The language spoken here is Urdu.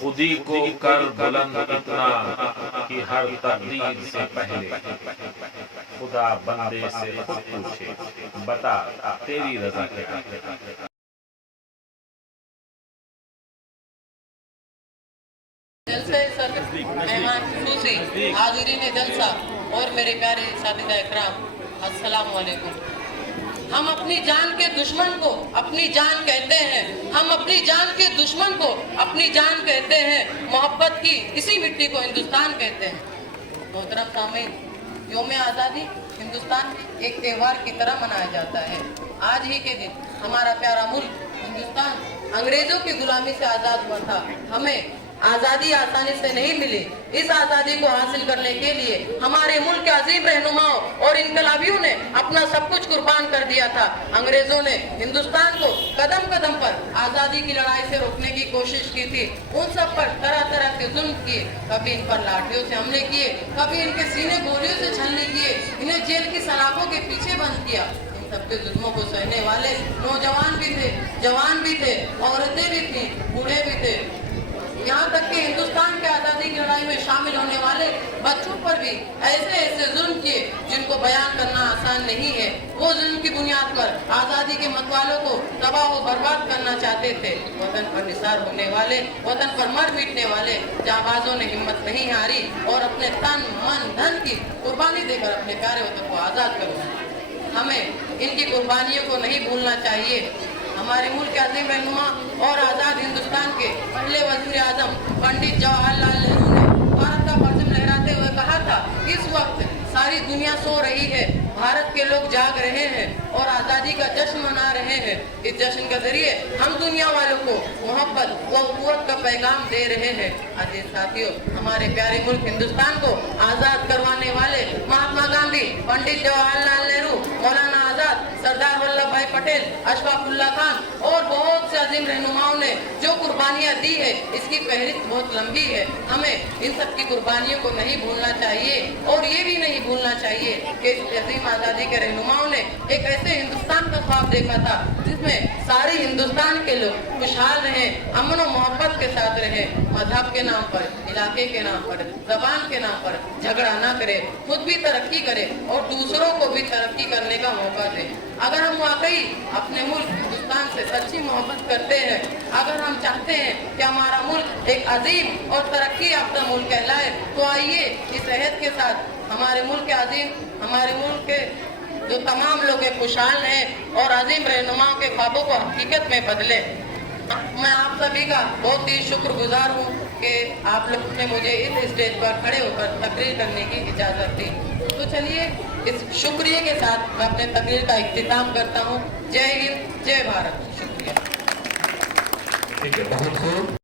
خودی کو کر بلند اتنا کہ ہر تقدیر سے پہلے خدا بندے سے خود پوچھے بتا تیری رضا کیا ہے۔ جلسہ صدر، مہمان خصوصی، حاضرین جلسہ اور میرے پیارے اساتذہ اکرام، السلام علیکم۔ ہم اپنی جان کے دشمن کو اپنی جان کہتے ہیں، ہم اپنی جان کے دشمن کو اپنی جان کہتے ہیں، محبت کی اسی مٹی کو ہندوستان کہتے ہیں۔ محترم سامعین، یوم آزادی ہندوستان میں ایک تہوار کی طرح منایا جاتا ہے۔ آج ہی کے دن ہمارا پیارا ملک ہندوستان انگریزوں کی غلامی سے آزاد ہوا تھا۔ ہمیں آزادی آسانی سے نہیں ملی۔ اس آزادی کو حاصل کرنے کے لیے ہمارے ملک کے عظیم رہنماؤں اور انقلابیوں نے اپنا سب کچھ قربان کر دیا تھا۔ انگریزوں نے ہندوستان کو قدم قدم پر آزادی کی لڑائی سے روکنے کی کوشش کی تھی۔ ان سب پر طرح طرح کے ظلم کیے، کبھی ان پر لاٹھیوں سے حملے کیے، کبھی ان کے سینے گولیوں سے چھلنی کیے، انہیں جیل کی سلاخوں کے پیچھے بند کیا۔ ان سب کے ظلموں کو سہنے والے نوجوان بھی تھے، جوان بھی تھے، عورتیں بھی تھیں، بوڑھے بھی تھے، یہاں تک کہ ہندوستان کے آزادی کی لڑائی میں شامل ہونے والے بچوں پر بھی ایسے ایسے ظلم کیے جن کو بیان کرنا آسان نہیں ہے۔ وہ ظلم کی بنیاد پر آزادی کے متوالوں کو تباہ و برباد کرنا چاہتے تھے۔ وطن پر نثار ہونے والے، وطن پر مر مٹنے والے جانبازوں نے ہمت نہیں ہاری اور اپنے تن من دھن کی قربانی دے کر اپنے پیارے وطن کو آزاد کروایا۔ ہمیں ان کی قربانیوں کو نہیں بھولنا چاہیے۔ ہمارے ملک کے عظیم رہنما اور آزاد ہندوستان کے پہلے وزیر اعظم پنڈت جواہر لال نہرو نے بھارت کا پرچم لہراتے ہوئے کہا تھا، اس وقت ساری دنیا سو رہی ہے، بھارت کے لوگ جاگ رہے ہیں اور آزادی کا جشن منا رہے ہیں۔ اس جشن کے ذریعے ہم دنیا والوں کو محبت و قوت کا پیغام دے رہے ہیں۔ عزیز ساتھیوں، ہمارے پیارے ملک ہندوستان کو آزاد کروانے والے مہاتما گاندھی، پنڈت جواہر لال نہرو، مولانا آزاد، سردار ولبھ بھائی پٹیل، اشفاق اللہ خان اور بہت سے عظیم رہنماؤں نے جو قربانیاں دی ہے، اس کی فہرست بہت لمبی ہے۔ ہمیں ان سب کی قربانیوں کو نہیں بھولنا چاہیے اور یہ بھی نہیں بھولنا چاہیے کہ اس عظیم آزادی کے رہنماؤں نے ایک ایسے ہندوستان کا خواب دیکھا تھا جس میں ساری ہندوستان کے لوگ خوشحال رہیں، امن و محبت کے ساتھ رہیں، مذہب کے نام پر، علاقے کے نام پر، زبان کے نام پر جھگڑا نہ کرے، خود بھی ترقی کرے اور دوسروں کو بھی ترقی کرنے کا موقع دے۔ اگر ہم واقعی اپنے ملک ہندوستان سے سچی محبت کرتے ہیں، اگر ہم چاہتے ہیں کہ ہمارا ملک ایک عظیم اور ترقی یافتہ ملک کہلائے، تو آئیے اس عہد کے ساتھ ہمارے ملک کے عظیم، ہمارے ملک کے جو تمام لوگ خوشحال ہیں اور عظیم رہنماؤں کے خوابوں کو حقیقت میں بدلیں۔ میں آپ سبھی کا بہت ہی شکر گزار ہوں کہ آپ لوگوں نے مجھے اس اسٹیج پر کھڑے ہو کر تقریر کرنے کی اجازت دی۔ تو چلیے اس شکریہ کے ساتھ میں اپنے تقریر کا اختتام کرتا ہوں۔ جے ہند، جے بھارت۔ شکریہ۔ ٹھیک ہے، بہت خوب۔